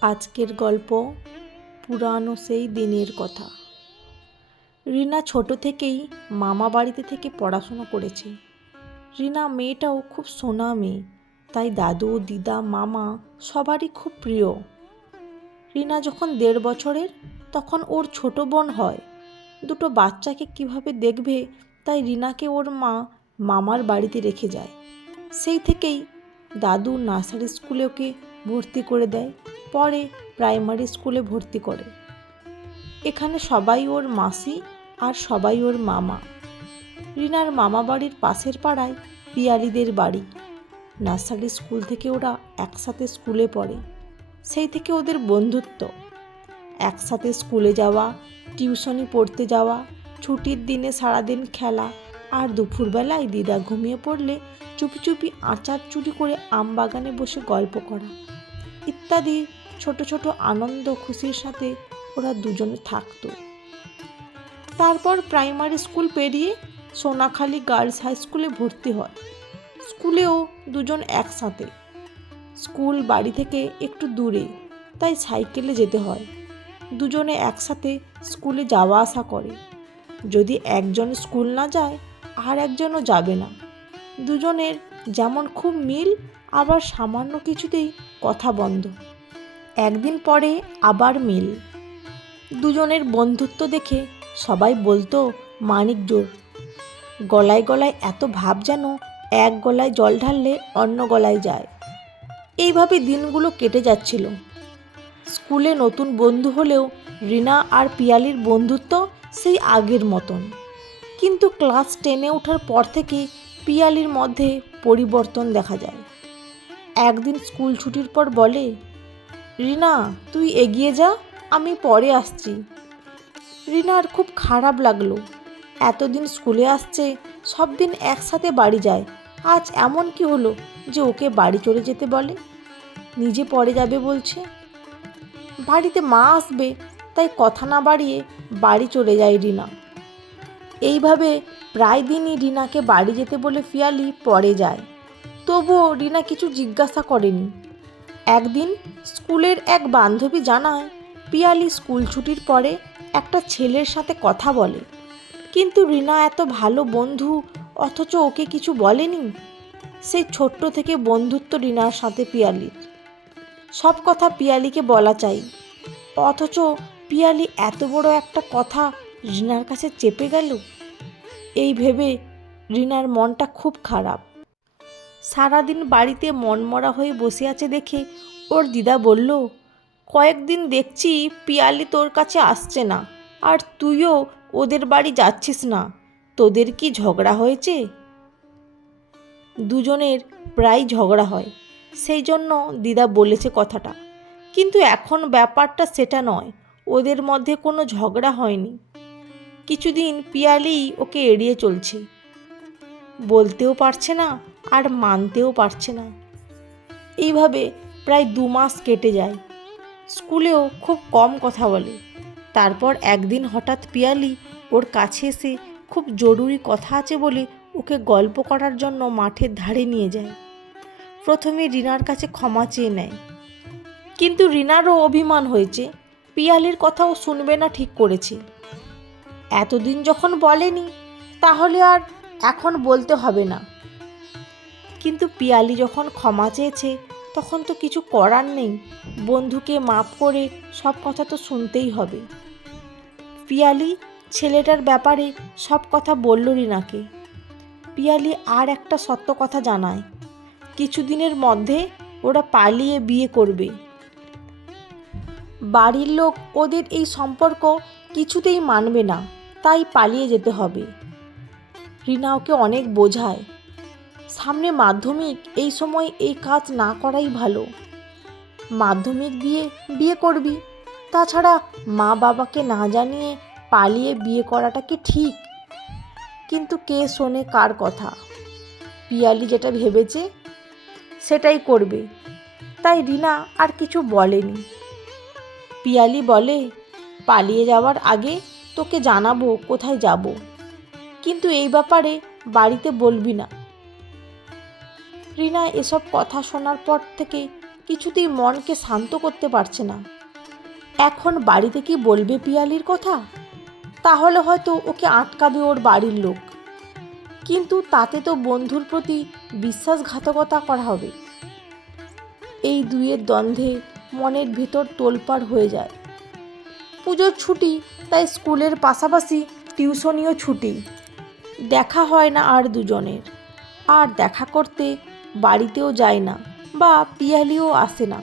আজকের গল্প পুরানো সেই দিনের কথা। রিনা ছোট থেকেই মামা বাড়িতে থেকে পড়াশোনা করেছে। রিনা মেয়েটাও খুব সোনা মেয়ে, তাই দাদু, দিদা, মামা সবারই খুব প্রিয়। রিনা যখন দেড় বছরের, তখন ওর ছোট বোন হয়। দুটো বাচ্চাকে কীভাবে দেখবে, তাই রিনাকে ওর মা মামার বাড়িতে রেখে যায়। সেই থেকেই দাদু নার্সারি স্কুলে ওকে ভর্তি করে দেয়। পরে প্রাইমারি স্কুলে ভর্তি করে। এখানে সবাই ওর মাসি আর সবাই ওর মামা। রিনার মামা বাড়ির পাশের পাড়ায় পিয়ালিদের বাড়ি। নার্সারি স্কুল থেকে ওরা একসাথে স্কুলে পড়ে। সেই থেকে ওদের বন্ধুত্ব। একসাথে স্কুলে যাওয়া, টিউশনি পড়তে যাওয়া, ছুটির দিনে সারাদিন খেলা আর দুপুরবেলায় দিদা ঘুমিয়ে পড়লে চুপি চুপি আচার চুরি করে আম বাগানে বসে গল্প করা। ইত্যাদি ছোট ছোট আনন্দ খুশির সাথে ওরা দুজনে থাকতো। তারপর প্রাইমারি স্কুল পেরিয়ে সোনাখালী গার্লস হাই স্কুলে ভর্তি হয়। স্কুলেও দুজন একসাথে। স্কুল বাড়ি থেকে একটু দূরে, তাই সাইকেলে যেতে হয়। দুজনে একসাথে স্কুলে যাওয়া আসা করে। যদি একজন স্কুল না যায়, আর একজনও যাবে না। দুজনের যেমন খুব মিল, আবার সামান্য কিছুতেই কথা বন্ধ। একদিন পরে আবার মিল। দুজনের বন্ধুত্ব দেখে সবাই বলতো, মানিক জোর। গলায় গলায় এত ভাব যেন এক গলায় জল ঢাললে অন্য গলায় যায়। এইভাবে দিনগুলো কেটে যাচ্ছিল। স্কুলে নতুন বন্ধু হলেও রিনা আর পিয়ালির বন্ধুত্ব সেই আগের মতন। কিন্তু ক্লাস টেনে ওঠার পর থেকে পিয়ালির মধ্যে পরিবর্তন দেখা যায়। একদিন স্কুল ছুটির পর বলে, রিনা, তুই এগিয়ে যা, আমি পরে আসছি। রিনার খুব খারাপ লাগল। এতদিন স্কুলে আসছে, সব দিন একসাথে বাড়ি যায়। আজ এমন কি হলো যে ওকে বাড়ি চলে যেতে বলে? নিজে পরে যাবে বলছে। বাড়িতে মা আসবে, তাই কথা না বাড়িয়ে বাড়ি চলে যায় রিনা। এইভাবে প্রায় দিনই রিনাকে বাড়ি যেতে বলে ফিয়ালি পরে যায়। তবুও রিনা কিছু জিজ্ঞাসা করেনি। একদিন স্কুলের এক বান্ধবী জানায়, পিয়ালি স্কুল ছুটির পরে একটা ছেলের সাথে কথা বলে। কিন্তু রিনা এত ভালো বন্ধু, অথচ ওকে কিছু বলেনি। সেই ছোট্ট থেকে বন্ধুত্ব রিনার সাথে পিয়ালির। সব কথা পিয়ালিকে বলা চাই। অথচ পিয়ালি এত বড় একটা কথা রিনার কাছে চেপে গেল। এই ভেবে রিনার মনটা খুব খারাপ। সারাদিন বাড়িতে মনমরা হয়ে বসে আছে দেখে ওর দিদা বলল, কয়েকদিন দেখছি পিয়ালি তোর কাছে আসছে না, আর তুইও ওদের বাড়ি যাচ্ছিস না। তোদের কি ঝগড়া হয়েছে? দুজনের প্রায় ঝগড়া হয়। সেই জন্য দিদা বলেছে কথাটা। কিন্তু এখন ব্যাপারটা সেটা নয়, ওদের মধ্যে কোনো ঝগড়া হয়নি। কিছুদিন পিয়ালি ওকে এড়িয়ে চলছে। বলতেও পারছে না আর মানতেও পারছে না। এইভাবে প্রায় দু মাস কেটে যায়। স্কুলেও খুব কম কথা বলে। তারপর একদিন হঠাৎ পিয়ালি ওর কাছে এসে খুব জরুরি কথা আছে বলে ওকে গল্প করার জন্য মাঠের ধারে নিয়ে যায়। প্রথমে রিনার কাছে ক্ষমা চেয়ে নেয়। কিন্তু রিনারও অভিমান হয়েছে। পিয়ালির কথাও শুনবে না ঠিক করেছে। এতদিন যখন বলেনি, তাহলে আর এখন বলতে হবে না। কিন্তু পিয়ালি যখন ক্ষমা চেয়েছে, তখন তো কিছু করার নেই। বন্ধুকে মাপ করে সব কথা তো শুনতেই হবে। পিয়ালি ছেলেটার ব্যাপারে সব কথা বলল রিনাকে। পিয়ালি আর একটা সত্য কথা জানায়। কিছুদিনের মধ্যে ওরা পালিয়ে বিয়ে করবে। বাড়ির লোক ওদের এই সম্পর্ক কিছুতেই মানবে না, তাই পালিয়ে যেতে হবে। রিনা ওকে অনেক বোঝায়। সামনে মাধ্যমিক, এই সময় এই কাজ না করাই ভালো। মাধ্যমিক দিয়ে বিয়ে করবি। তাছাড়া মা বাবাকে না জানিয়ে পালিয়ে বিয়ে করাটা কি ঠিক? কিন্তু কে শোনে কার কথা? পিয়ালি যেটা ভেবেছে, সেটাই করবে। তাই রিনা আর কিছু বলেনি। পিয়ালি বলে, পালিয়ে যাওয়ার আগে তোকে জানাব কোথায় যাব। কিন্তু এই ব্যাপারে বাড়িতে বলবি না। রিনা এসব কথা শোনার পর থেকে কিছুতেই মনকে শান্ত করতে পারছে না। এখন বাড়িতে কি বলবে পিয়ালির কথা? তাহলে হয়তো ওকে আটকাবে ওর বাড়ির লোক। কিন্তু তাতে তো বন্ধুর প্রতি বিশ্বাসঘাতকতা করা হবে। এই দুইয়ের দ্বন্দ্বে মনের ভিতর তোলপাড় হয়ে যায়। পুজোর ছুটি, তাই স্কুলের পাশাপাশি টিউশনিও ছুটি। দেখা হয় না আর দুজনের। আর দেখা করতে বাড়িতেও যায় না বা পিয়ালিও আসে না।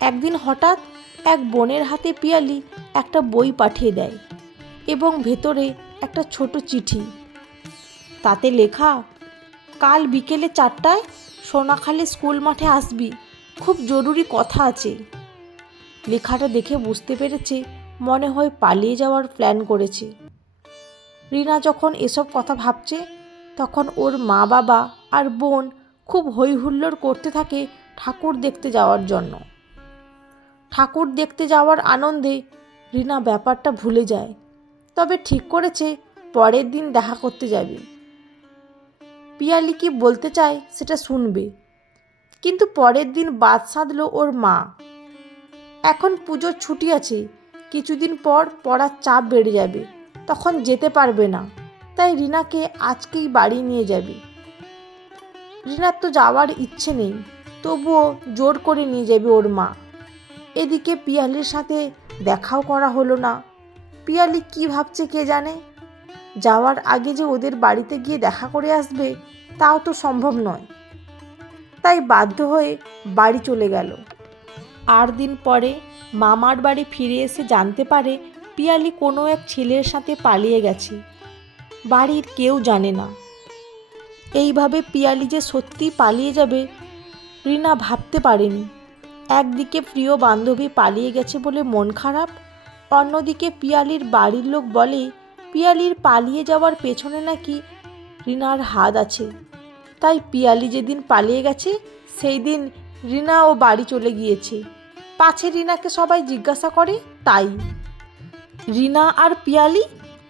একদিন হঠাৎ এক বোনের হাতে পিয়ালি একটা বই পাঠিয়ে দেয় এবং ভেতরে একটা ছোট চিঠি। তাতে লেখা, কাল বিকেলে চারটায় সোনাখালি স্কুল মাঠে আসবি, খুব জরুরি কথা আছে। লেখাটা দেখে বুঝতে পেরেছে মনে হয় পালিয়ে যাওয়ার প্ল্যান করেছে। রিনা যখন এসব কথা ভাবছে তখন ওর মা বাবা আর বোন খুব হই হুল্লোড় করতে থাকে ঠাকুর দেখতে যাওয়ার জন্য। ঠাকুর দেখতে যাওয়ার আনন্দে রিনা ব্যাপারটা ভুলে যায়। তবে ঠিক করেছে, পরের দিন দেখা করতে যাবে। পিয়ালি কি বলতে চায় সেটা শুনবে। কিন্তু পরের দিন বাদ সাধল ওর মা। এখন পুজোর ছুটি আছে, কিছুদিন পর পড়ার চাপ বেড়ে যাবে, তখন যেতে পারবে না। তাই রিনাকে আজকেই বাড়ি নিয়ে যাবে। রিনার তো যাওয়ার ইচ্ছে নেই, তবুও জোর করে নিয়ে যাবে ওর মা। এদিকে পিয়ালির সাথে দেখাও করা হলো না। পিয়ালি কি ভাবছে কে জানে? যাওয়ার আগে যে ওদের বাড়িতে গিয়ে দেখা করে আসবে, তাও তো সম্ভব নয়। তাই বাধ্য হয়ে বাড়ি চলে গেল। আর দিন পরে মামার বাড়ি ফিরে এসে জানতে পারে পিয়ালি কোনো এক ছেলের সাথে পালিয়ে গেছে। বাড়ির কেউ জানে না। এইভাবে পিয়ালি যে সত্যি পালিয়ে যাবে, রিনা ভাবতে পারেনি। একদিকে প্রিয় বান্ধবী পালিয়ে গেছে বলে মন খারাপ, অন্যদিকে পিয়ালির বাড়ির লোক বলে, পিয়ালির পালিয়ে যাওয়ার পেছনে নাকি রিনার হাত আছে। তাই পিয়ালি যেদিন পালিয়ে গেছে, সেই দিন রিনা ও বাড়ি চলে গিয়েছে। পাছে রিনাকে সবাই জিজ্ঞাসা করে, তাই। রিনা আর পিয়ালি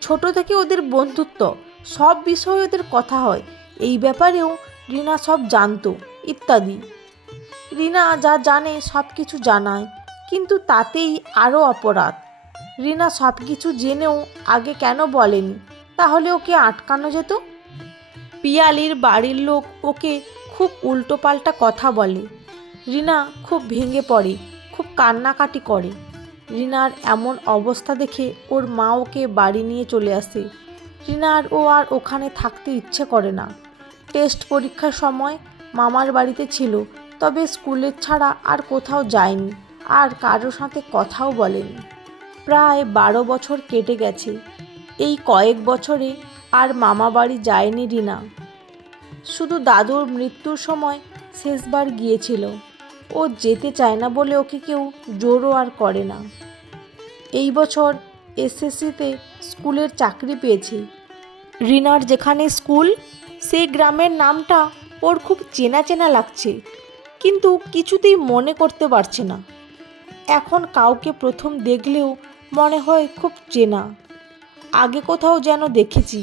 ছোট থেকে ওদের বন্ধুত্ব, সব বিষয়ে ওদের কথা হয়। এই ব্যাপারেও রিনা সব জানতো, ইত্যাদি। রিনা যা জানে সব কিছু জানায়, কিন্তু তাতেই আরও অপরাধ। রিনা সব কিছু জেনেও আগে কেন বলেনি? তাহলে ওকে আটকানো যেত? পিয়ালির বাড়ির লোক ওকে খুব উল্টোপাল্টা কথা বলে। রিনা খুব ভেঙে পড়ে, খুব কান্নাকাটি করে। রিনার এমন অবস্থা দেখে ওর মা ওকে বাড়ি নিয়ে চলে আসে। রিনার ও আর ওখানে থাকতে ইচ্ছে করে না। টেস্ট পরীক্ষার সময় মামার বাড়িতে ছিল, তবে স্কুলের ছাড়া আর কোথাও যায়নি আর কারোর সাথে কথাও বলেনি। প্রায় বারো বছর কেটে গেছে। এই কয়েক বছরে আর মামা বাড়ি যায়নি রিনা। শুধু দাদুর মৃত্যুর সময় শেষবার গিয়েছিল। ও যেতে চায় না বলে ওকে কেউ জোরও আর করে না। এই বছর এসএসসিতে স্কুলের চাকরি পেয়েছি। রিনার যেখানে স্কুল সেই গ্রামের নামটা ওর খুব চেনা চেনা লাগছে, কিন্তু কিছুতেই মনে করতে পারছে না। এখন কাউকে প্রথম দেখলেও মনে হয় খুব চেনা। আগে কোথাও যেন দেখেছি,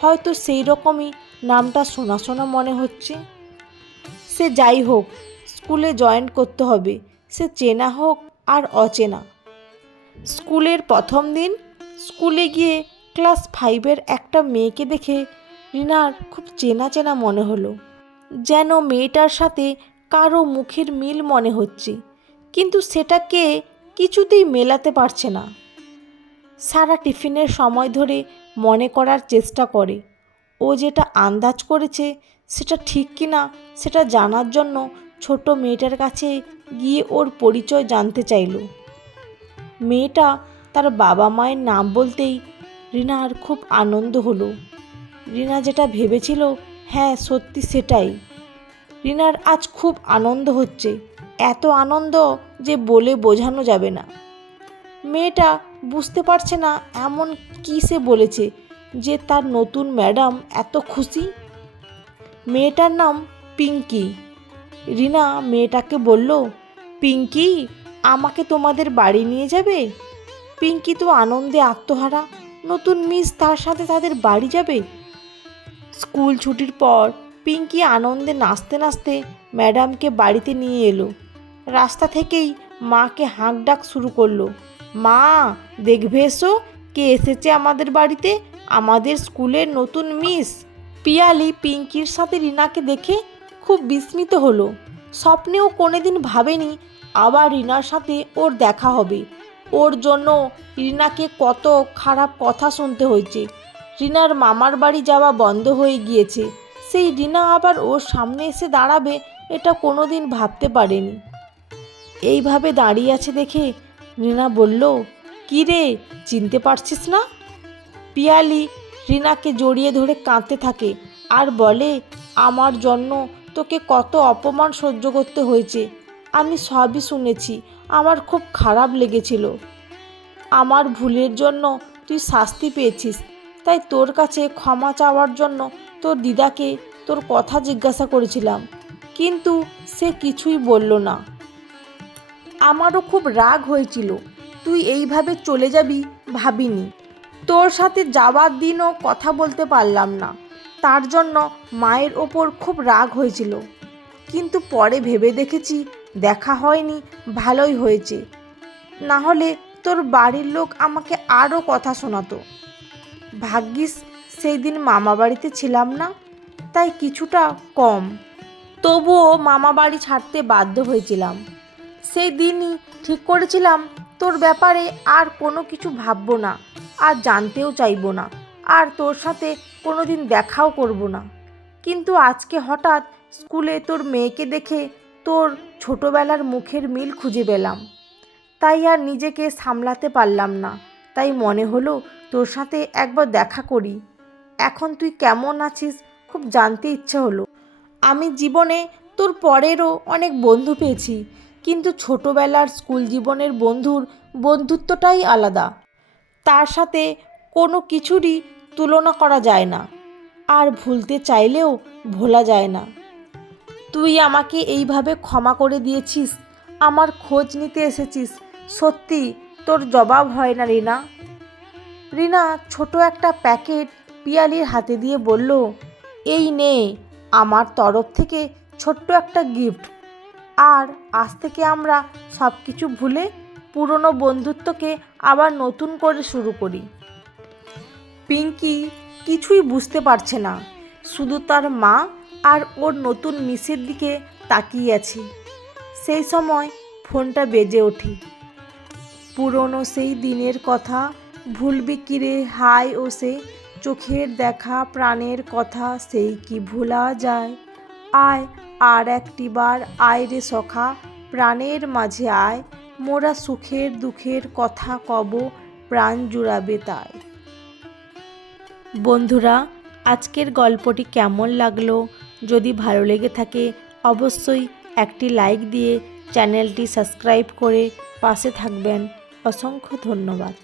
হয়তো সেই রকমই নামটা শোনা শোনা মনে হচ্ছে। সে যাই হোক স্কুলে জয়েন করতে হবে। সে চেনা হোক আর অচেনা। স্কুলের প্রথম দিন স্কুলে গিয়ে ক্লাস ফাইভের একটা মেয়েকে দেখে রিনার খুব চেনা চেনা মনে হলো। যেন মেয়েটার সাথে কারও মুখের মিল মনে হচ্ছে, কিন্তু সেটাকে কিছুতেই মেলাতে পারছে না। সারা টিফিনের সময় ধরে মনে করার চেষ্টা করে, ও যেটা আন্দাজ করেছে সেটা ঠিক কি না সেটা জানার জন্য ছোট মেয়েটার কাছে গিয়ে ওর পরিচয় জানতে চাইল। মেয়েটা তার বাবা মায়ের নাম বলতেই রিনার খুব আনন্দ হলো। রিনা যেটা ভেবেছিল হ্যাঁ সত্যি সেটাই। রিনার আজ খুব আনন্দ হচ্ছে, এত আনন্দ যে বলে বোঝানো যাবে না। মেয়েটা বুঝতে পারছে না এমন কী সে বলেছে, যে তার নতুন ম্যাডাম এত খুশি। মেয়েটার নাম পিঙ্কি। রিনা মেয়েটাকে বলল, পিঙ্কি, আমাকে তোমাদের বাড়ি নিয়ে যাবে? পিঙ্কি তো আনন্দে আত্মহারা। নতুন মিস তার সাথে তাদের বাড়ি যাবে? স্কুল ছুটির পর পিঙ্কি আনন্দে নাচতে নাচতে ম্যাডামকে বাড়িতে নিয়ে এলো। রাস্তা থেকেই মাকে হাঁক ডাক শুরু করল, মা, দেখবে এসো, কে এসেছে আমাদের বাড়িতে? আমাদের স্কুলের নতুন মিস। পিয়ালি পিঙ্কির সাথে রিনাকে দেখে খুব বিস্মিত হলো। স্বপ্নেও কোনোদিন ভাবেনি আবার রিনার সাথে ওর দেখা হবে। ওর জন্য রিনাকে কত খারাপ কথা শুনতে হয়েছে। রিনার মামার বাড়ি যাওয়া বন্ধ হয়ে গিয়েছে। সেই রিনা আবার ওর সামনে এসে দাঁড়াবে এটা কোনোদিন ভাবতে পারেনি। এইভাবে দাঁড়িয়ে আছে দেখে রিনা বলল, কী রে, চিনতে পারছিস না? পিয়ালি রিনাকে জড়িয়ে ধরে কাঁদতে থাকে আর বলে, আমার জন্য তোকে কত অপমান সহ্য করতে হয়েছে। আমি সবই শুনেছি, আমার খুব খারাপ লেগেছিল। আমার ভুলের জন্য তুই শাস্তি পেয়েছিস, তাই তোর কাছে ক্ষমা চাওয়ার জন্য তোর দিদাকে তোর কথা জিজ্ঞাসা করেছিলাম, কিন্তু সে কিছুই বলল না। আমারও খুব রাগ হয়েছিল, তুই এইভাবে চলে যাবি ভাবিনি। তোর সাথে যাওয়ার দিনও কথা বলতে পারলাম না। তার জন্য মায়ের ওপর খুব রাগ হয়েছিল। কিন্তু পরে ভেবে দেখেছি দেখা হয়নি, ভালোই হয়েছে। না হলে তোর বাড়ির লোক আমাকে আরও কথা শোনাতো। ভাগ্যিস সেই দিন মামা বাড়িতে ছিলাম না, তাই কিছুটা কম। তবুও মামা বাড়ি ছাড়তে বাধ্য হয়েছিলাম। সেই দিনই ঠিক করেছিলাম, তোর ব্যাপারে আর কোনো কিছু ভাববো না, আর জানতেও চাইব না, আর তোর সাথে কোনো দিন দেখাও করব না। কিন্তু আজকে হঠাৎ স্কুলে তোর মেয়েকে দেখে তোর ছোটোবেলার মুখের মিল খুঁজে পেলাম। তাই আর নিজেকে সামলাতে পারলাম না। তাই মনে হলো তোর সাথে একবার দেখা করি। এখন তুই কেমন আছিস খুব জানতে ইচ্ছে হলো। আমি জীবনে তোর পরেরও অনেক বন্ধু পেয়েছি, কিন্তু ছোটোবেলার স্কুল জীবনের বন্ধুর বন্ধুত্বটাই আলাদা। তার সাথে কোনো কিছুরই তুলনা করা যায় না। আর ভুলতে চাইলেও ভোলা যায় না। তুই আমাকে এইভাবে ক্ষমা করে দিয়েছিস, আমার খোঁজ নিতে এসেছিস। সত্যি, তোর জবাব হয় না, রিনা। রিনা ছোট একটা প্যাকেট পিয়ালির হাতে দিয়ে বলল, এই নে, আমার তরফ থেকে ছোট্ট একটা গিফট। আর আজ থেকে আমরা সব কিছু ভুলে পুরনো বন্ধুত্বকে আবার নতুন করে শুরু করি। পিঙ্কি কিছুই বুঝতে পারছে না। শুধু তার মা আর ওর নতুন মিসের দিকে তাকিয়ে আছে। সেই সময় ফোনটা বেজে ওঠে। পুরনো সেই দিনের কথা ভুলবি কিরে হায় ও সে চোখের দেখা প্রাণের কথা, সেই কি ভোলা যায়? আয়, আর একটিবার আয় রে সখা, প্রাণের মাঝে আয়। মোরা সুখের দুঃখের কথা কব, প্রাণ জুড়াবে তাই। বন্ধুরা, আজকের গল্পটি কেমন লাগল? যদি ভালো লেগে থাকে, অবশ্যই একটি লাইক দিয়ে চ্যানেলটি সাবস্ক্রাইব করে পাশে থাকবেন। অসংখ্য ধন্যবাদ।